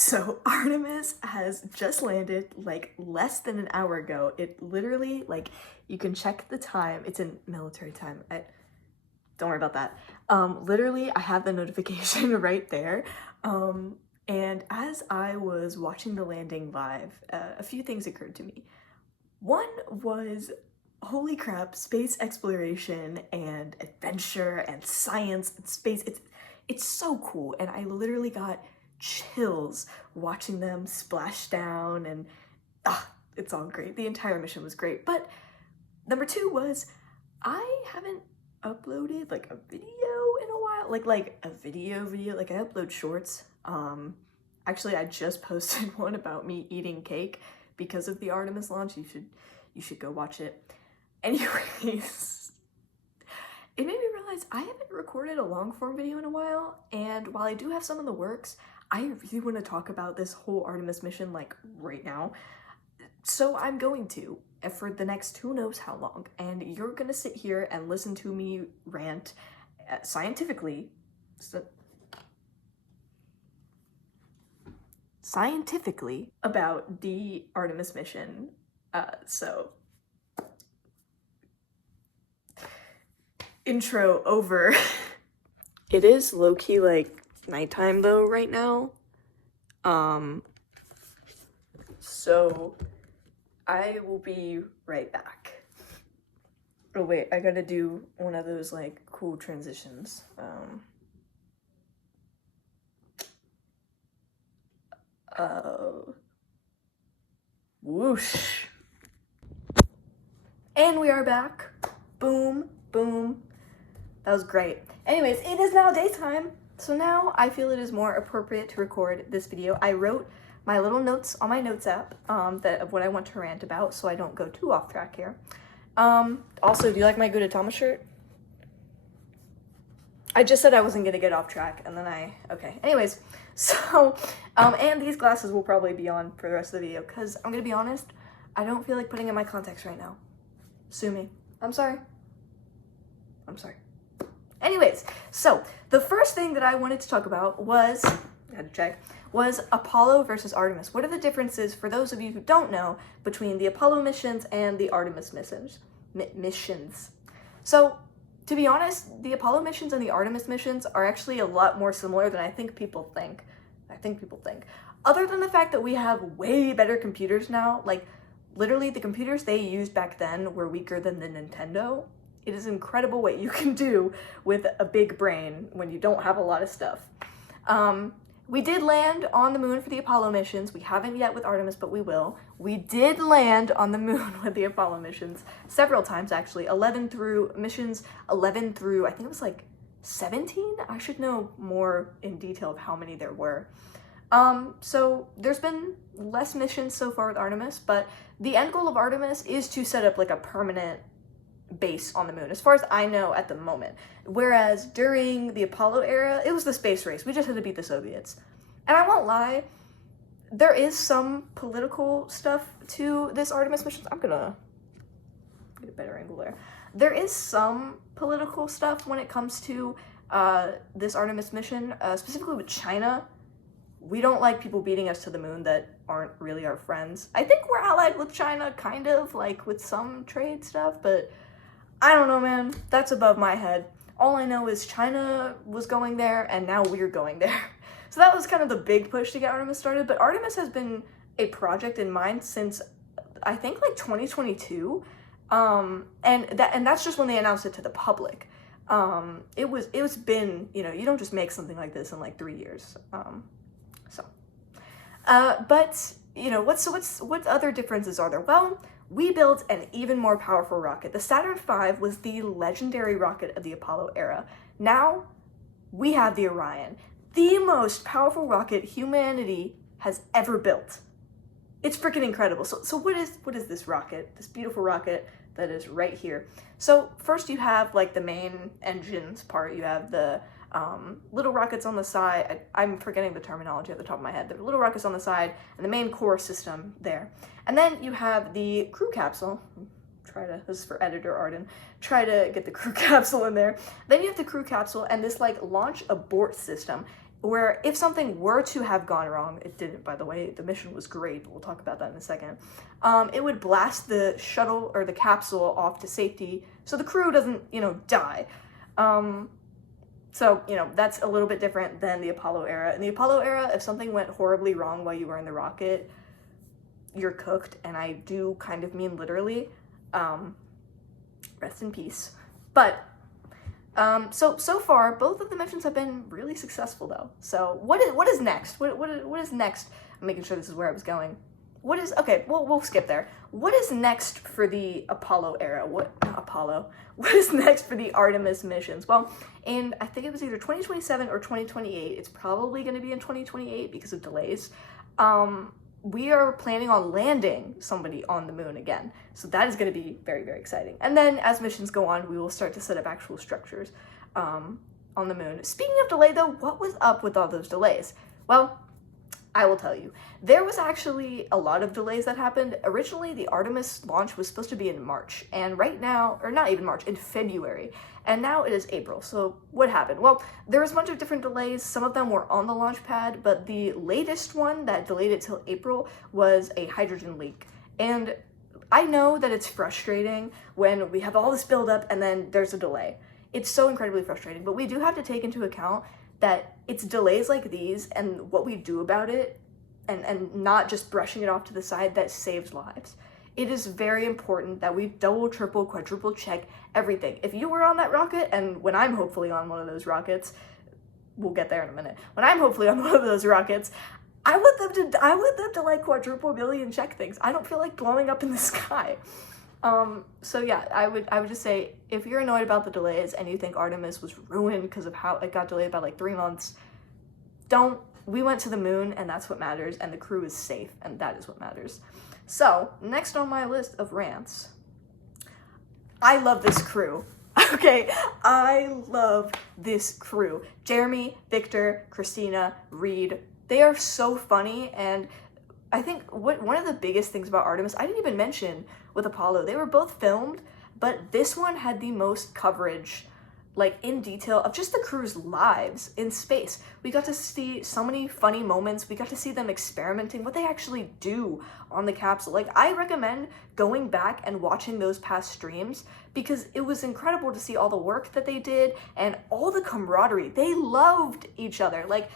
So Artemis has just landed like less than an hour ago. It literally, like, you can check the time. It's in military time. Don't worry about that. Literally, I have the notification right there. And as I was watching the landing live, a few things occurred to me. One was, holy crap, space exploration and adventure and science and space. It's so cool. And I literally got chills watching them splash down, and it's all great. The entire mission was great. But number two was, I haven't uploaded like a video in a while, like a video, like I upload shorts. Actually, I just posted one about me eating cake because of the Artemis launch. You should go watch it. Anyways, it made me realize I haven't recorded a long form video in a while, and while I do have some in the works, I really want to talk about this whole Artemis mission like right now. So I'm going to, for the next who knows how long, and you're gonna sit here and listen to me rant scientifically about the Artemis mission. So intro over. It is low-key like nighttime though right now. So I will be right back. Oh wait, I gotta do one of those like cool transitions. Whoosh. And we are back. Boom, boom. That was great. Anyways, it is now daytime, so now I feel it is more appropriate to record this video. I wrote my little notes on my notes app of what I want to rant about, so I don't go too off track here. Also, do you like my Good Atama shirt? I just said I wasn't gonna get off track, and then okay. Anyways, so, and these glasses will probably be on for the rest of the video, because I'm gonna be honest, I don't feel like putting in my contacts right now. Sue me. I'm sorry. I'm sorry. Anyways, so the first thing that I wanted to talk about was, I had to check, was Apollo versus Artemis. What are the differences, for those of you who don't know, between the Apollo missions and the Artemis missions? So, to be honest, the Apollo missions and the Artemis missions are actually a lot more similar than I think people think. Other than the fact that we have way better computers now, like, literally the computers they used back then were weaker than the Nintendo. It is incredible what you can do with a big brain when you don't have a lot of stuff. We did land on the moon for the Apollo missions. We haven't yet with Artemis, but we will. We did land on the moon with the Apollo missions several times, actually. 11 through, I think it was like 17? I should know more in detail of how many there were. So there's been less missions so far with Artemis, but the end goal of Artemis is to set up like a permanent base on the moon, as far as I know at the moment. Whereas during the Apollo era, it was the space race. We just had to beat the Soviets. And I won't lie, there is some political stuff to this Artemis mission. I'm gonna get a better angle there. There is some political stuff when it comes to this Artemis mission, specifically with China. We don't like people beating us to the moon that aren't really our friends. I think we're allied with China, kind of, like with some trade stuff, but I don't know, man. That's above my head. All I know is China was going there, and now we're going there. So that was kind of the big push to get Artemis started, but Artemis has been a project in mind since, I think, like 2022, and that's just when they announced it to the public. It was been, you know, you don't just make something like this in like 3 years. But, you know, what other differences are there? Well, we built an even more powerful rocket. The Saturn V was the legendary rocket of the Apollo era. Now, we have the Orion, the most powerful rocket humanity has ever built. It's freaking incredible. So what is this rocket, this beautiful rocket that is right here? So first you have like the main engines part. You have the little rockets on the side. I'm forgetting the terminology at the top of my head. The little rockets on the side and the main core system there. And then you have the crew capsule. This is for editor Arden, try to get the crew capsule in there. Then you have the crew capsule and this like launch abort system. where if something were to have gone wrong, it didn't, by the way, the mission was great, we'll talk about that in a second, it would blast the shuttle or the capsule off to safety so the crew doesn't, you know, die. So, you know, that's a little bit different than the Apollo era. In the Apollo era, if something went horribly wrong while you were in the rocket, you're cooked, and I do kind of mean literally. Rest in peace. But, so far, both of the missions have been really successful, though. So, what is next? What is next? I'm making sure this is where I was going. Okay, we'll skip there. What is next for the Apollo era? What is next for the Artemis missions? Well, and I think it was either 2027 or 2028. It's probably going to be in 2028 because of delays. We are planning on landing somebody on the moon again. So that is going to be very, very exciting. And then as missions go on, we will start to set up actual structures on the moon. Speaking of delay, though, what was up with all those delays? Well, I will tell you. There was actually a lot of delays that happened. Originally, the Artemis launch was supposed to be in March, and right now, or not even March, in February, and now it is April. So what happened? Well, there was a bunch of different delays. Some of them were on the launch pad, but the latest one that delayed it till April was a hydrogen leak. And I know that it's frustrating when we have all this buildup and then there's a delay. It's so incredibly frustrating, but we do have to take into account that it's delays like these and what we do about it and not just brushing it off to the side that saves lives. It is very important that we double, triple, quadruple check everything. If you were on that rocket, and when I'm hopefully on one of those rockets, we'll get there in a minute. When I'm hopefully on one of those rockets, I want them to like quadruple million check things. I don't feel like blowing up in the sky. So yeah, I would just say, if you're annoyed about the delays and you think Artemis was ruined because of how it got delayed by like 3 months, we went to the moon and that's what matters, and the crew is safe, and that is what matters. So, next on my list of rants, I love this crew. Okay, I love this crew. Jeremy, Victor, Christina, Reed, they are so funny, and I think one of the biggest things about Artemis, I didn't even mention with Apollo, they were both filmed, but this one had the most coverage, like in detail, of just the crew's lives in space. We got to see so many funny moments. We got to see them experimenting, what they actually do on the capsule. Like, I recommend going back and watching those past streams because it was incredible to see all the work that they did and all the camaraderie. They loved each other, like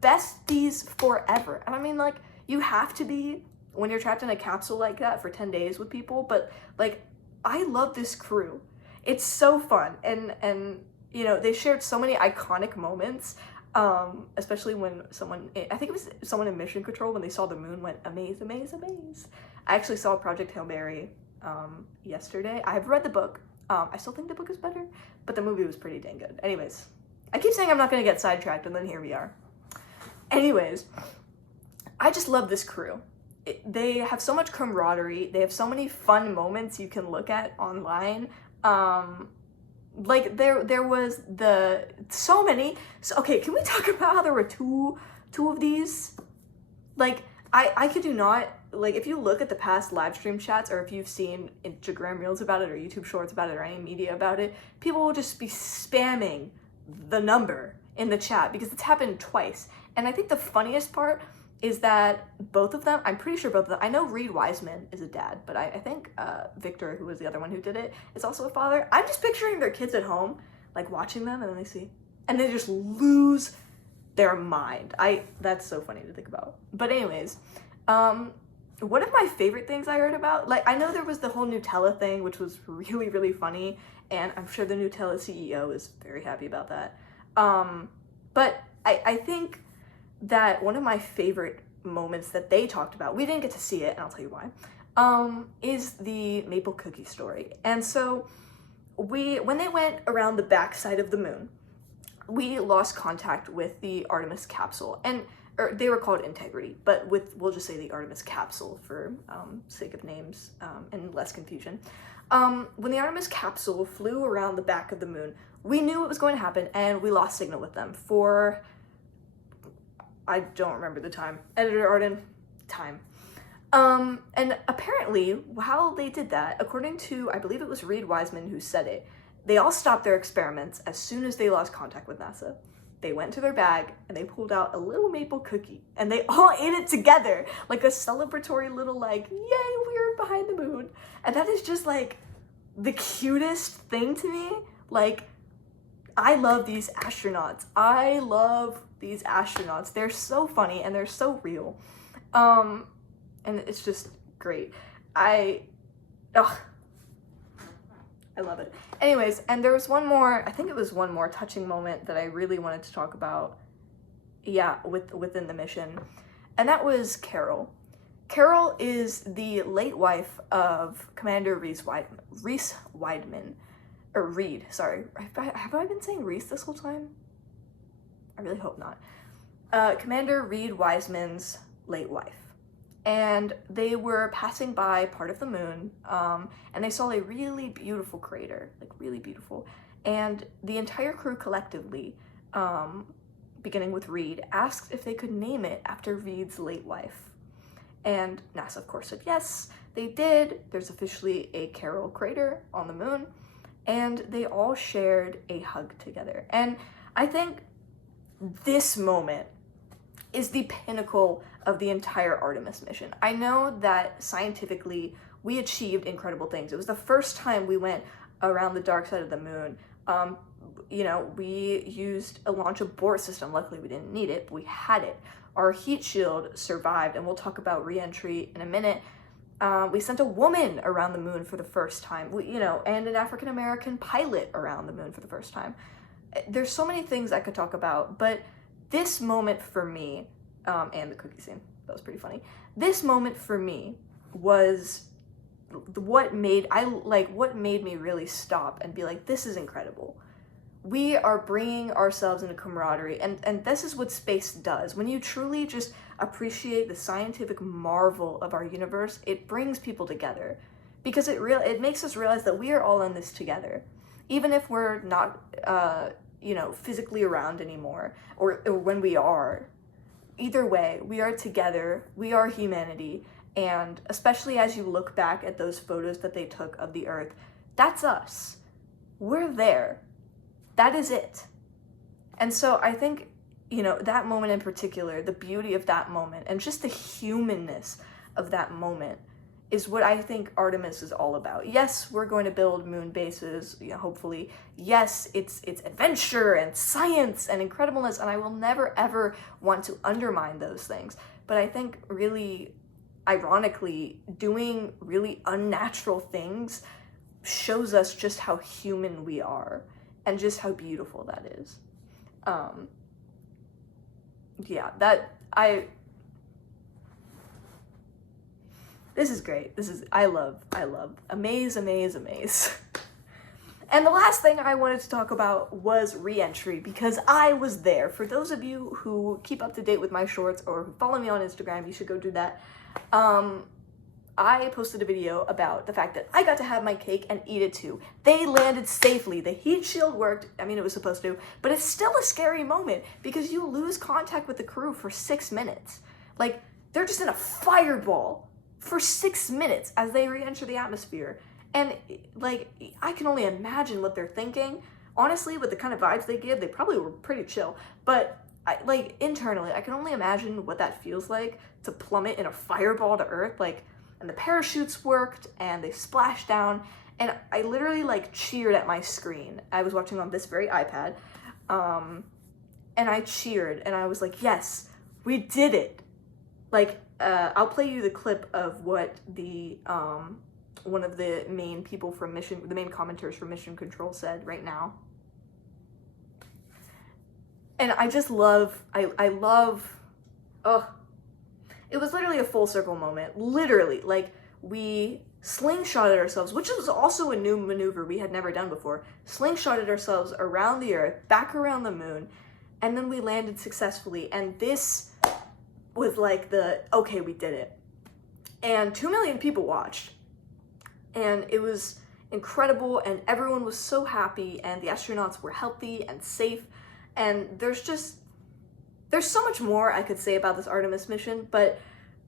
besties forever. And I mean, like, you have to be when you're trapped in a capsule like that for 10 days with people, but like, I love this crew. It's so fun, and you know, they shared so many iconic moments, especially when I think it was someone in Mission Control, when they saw the moon, went amaze, amaze, amaze. I actually saw Project Hail Mary yesterday. I've read the book. I still think the book is better, but the movie was pretty dang good. Anyways, I keep saying I'm not gonna get sidetracked, and then here we are. Anyways, I just love this crew. They have so much camaraderie. They have so many fun moments you can look at online. Like there was so many. So, okay, can we talk about how there were two of these? Like, I could do not, like, if you look at the past live stream chats, or if you've seen Instagram reels about it or YouTube shorts about it or any media about it, people will just be spamming the number in the chat because it's happened twice. And I think the funniest part is that both of them, I'm pretty sure both of them, I know Reed Wiseman is a dad, but I think Victor, who was the other one who did it, is also a father. I'm just picturing their kids at home, like watching them, and then and they just lose their mind. That's so funny to think about. But anyways, one of my favorite things I heard about, like, I know there was the whole Nutella thing, which was really, really funny, and I'm sure the Nutella CEO is very happy about that. But I think that one of my favorite moments that they talked about, we didn't get to see it, and I'll tell you why, is the maple cookie story. And so when they went around the backside of the moon, we lost contact with the Artemis capsule, or they were called Integrity, but we'll just say the Artemis capsule for sake of names and less confusion. When the Artemis capsule flew around the back of the moon, we knew it was going to happen, and we lost signal with them for, I don't remember the time. Editor Arden, time. And apparently, while they did that, according to, I believe it was Reed Wiseman who said it, they all stopped their experiments as soon as they lost contact with NASA. they went to their bag and they pulled out a little maple cookie and they all ate it together, like a celebratory little like, yay, we're behind the moon. And that is just like the cutest thing to me. Like, I love these astronauts. I love these astronauts. They're so funny and they're so real. And it's just great. I love it. Anyways, and there was one more, I think it was one more touching moment that I really wanted to talk about, within the mission, and that was Carol. Carol is the late wife of Commander Reese Weidman, or Reed, sorry. Have I been saying Reese this whole time? I really hope not. Commander Reed Wiseman's late wife. And they were passing by part of the moon, and they saw a really beautiful crater, like really beautiful. And the entire crew collectively, beginning with Reed, asked if they could name it after Reed's late wife. And NASA, of course, said yes, they did. There's officially a Carol crater on the moon, and they all shared a hug together. And I think this moment is the pinnacle of the entire Artemis mission. I know that scientifically we achieved incredible things. It was the first time we went around the dark side of the moon. We used a launch abort system. Luckily we didn't need it, but we had it. Our heat shield survived, and we'll talk about re-entry in a minute. We sent a woman around the moon for the first time, and an African-American pilot around the moon for the first time. There's so many things I could talk about, but this moment for me, and the cookie scene, that was pretty funny. This moment for me was what made me really stop and be like, this is incredible. We are bringing ourselves into camaraderie, and this is what space does. When you truly just appreciate the scientific marvel of our universe, it brings people together, because it makes us realize that we are all in this together, even if we're not physically around anymore, or when we are. Either way, we are together, we are humanity, and especially as you look back at those photos that they took of the Earth, that's us. We're there. That is it. And so I think, that moment in particular, the beauty of that moment, and just the humanness of that moment is what I think Artemis is all about. Yes, we're going to build moon bases, hopefully. Yes, it's adventure and science and incredibleness, and I will never ever want to undermine those things. But I think really, ironically, doing really unnatural things shows us just how human we are and just how beautiful that is. This is great. I love. Amaze. And the last thing I wanted to talk about was re-entry, because I was there. For those of you who keep up to date with my shorts or who follow me on Instagram, you should go do that. I posted a video about the fact that I got to have my cake and eat it too. They landed safely. The heat shield worked. I mean, it was supposed to, but it's still a scary moment because you lose contact with the crew for 6 minutes. Like, they're just in a fireball for 6 minutes as they re-enter the atmosphere. And I can only imagine what they're thinking. Honestly, with the kind of vibes they give, they probably were pretty chill. But internally, I can only imagine what that feels like to plummet in a fireball to Earth. And the parachutes worked and they splashed down. And I literally cheered at my screen. I was watching on this very iPad. And I cheered and I was like, yes, we did it. I'll play you the clip of what the one of the main people from the main commenters from Mission Control said right now. And I just love, it was literally a full circle moment. Literally, we slingshotted ourselves, which was also a new maneuver we had never done before. Slingshotted ourselves around the Earth, back around the moon, and then we landed successfully. And this was okay, we did it. And 2 million people watched. And it was incredible, and everyone was so happy, and the astronauts were healthy and safe. And there's so much more I could say about this Artemis mission, but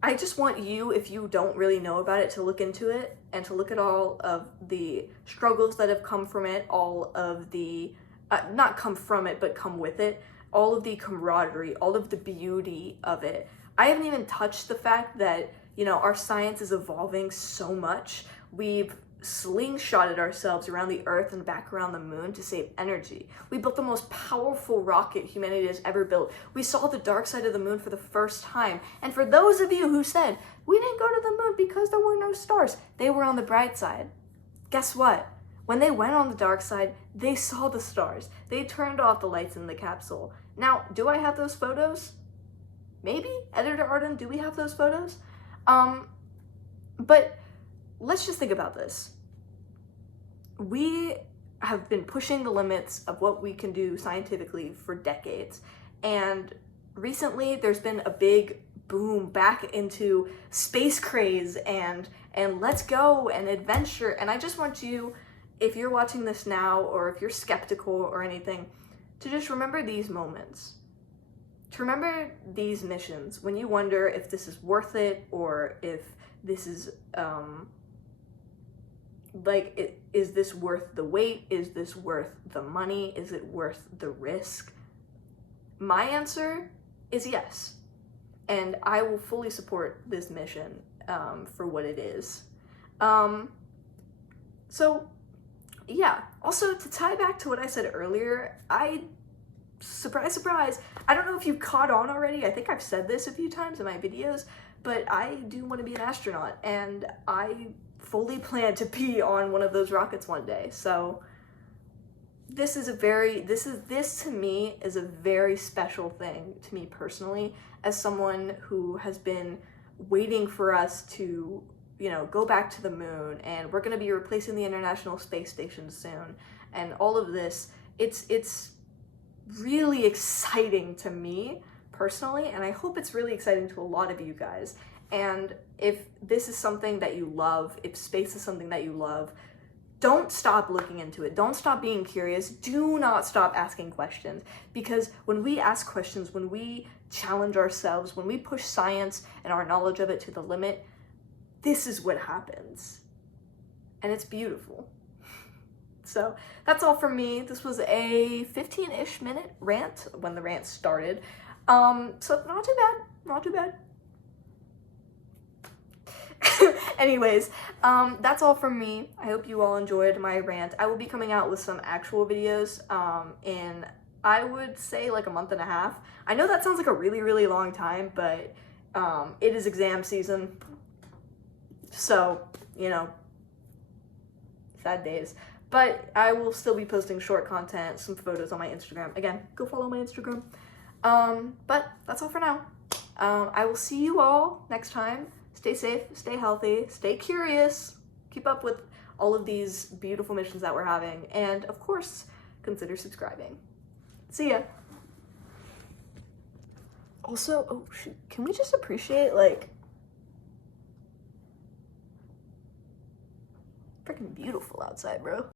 I just want you, if you don't really know about it, to look into it and to look at all of the struggles that have come from it, all of the, not come from it, but come with it. all of the camaraderie, all of the beauty of it. I haven't even touched the fact that, you know, our science is evolving so much. We've slingshotted ourselves around the Earth and back around the moon to save energy. We built the most powerful rocket humanity has ever built. We saw the dark side of the moon for the first time. And for those of you who said, we didn't go to the moon because there were no stars, they were on the bright side. Guess what? When they went on the dark side, they saw the stars. They turned off the lights in the capsule. Now, do I have those photos? Maybe? Editor Arden, do we have those photos? But let's just think about this. We have been pushing the limits of what we can do scientifically for decades. And recently there's been a big boom back into space craze and let's go and adventure. And I just want you, if you're watching this now or if you're skeptical or anything, to just remember these moments. To remember these missions when you wonder if this is worth it or if this is, is this worth the wait? Is this worth the money? Is it worth the risk? My answer is yes. And I will fully support this mission for what it is. So, yeah. Also, to tie back to what I said earlier, surprise, surprise, I don't know if you caught on already. I think I've said this a few times in my videos, but I do want to be an astronaut, and I fully plan to be on one of those rockets one day. So this to me is a very special thing to me personally, as someone who has been waiting for us to, you know, go back to the moon, and we're going to be replacing the International Space Station soon, and all of this. It's really exciting to me personally, and I hope it's really exciting to a lot of you guys. And if this is something that you love, if space is something that you love, don't stop looking into it. Don't stop being curious. Do not stop asking questions, because when we ask questions, when we challenge ourselves, when we push science and our knowledge of it to the limit, this is what happens. And it's beautiful. So that's all from me. This was a 15-ish minute rant when the rant started. So not too bad, not too bad. Anyways, that's all from me. I hope you all enjoyed my rant. I will be coming out with some actual videos in, I would say, like a month and a half. I know that sounds like a really, really long time, but it is exam season. So, you know, sad days. But I will still be posting short content, some photos on my Instagram. Again, go follow my Instagram. But that's all for now. I will see you all next time. Stay safe, stay healthy, stay curious, keep up with all of these beautiful missions that we're having, and of course, consider subscribing. See ya. Also, oh shoot, can we just appreciate, like, freaking beautiful outside, bro?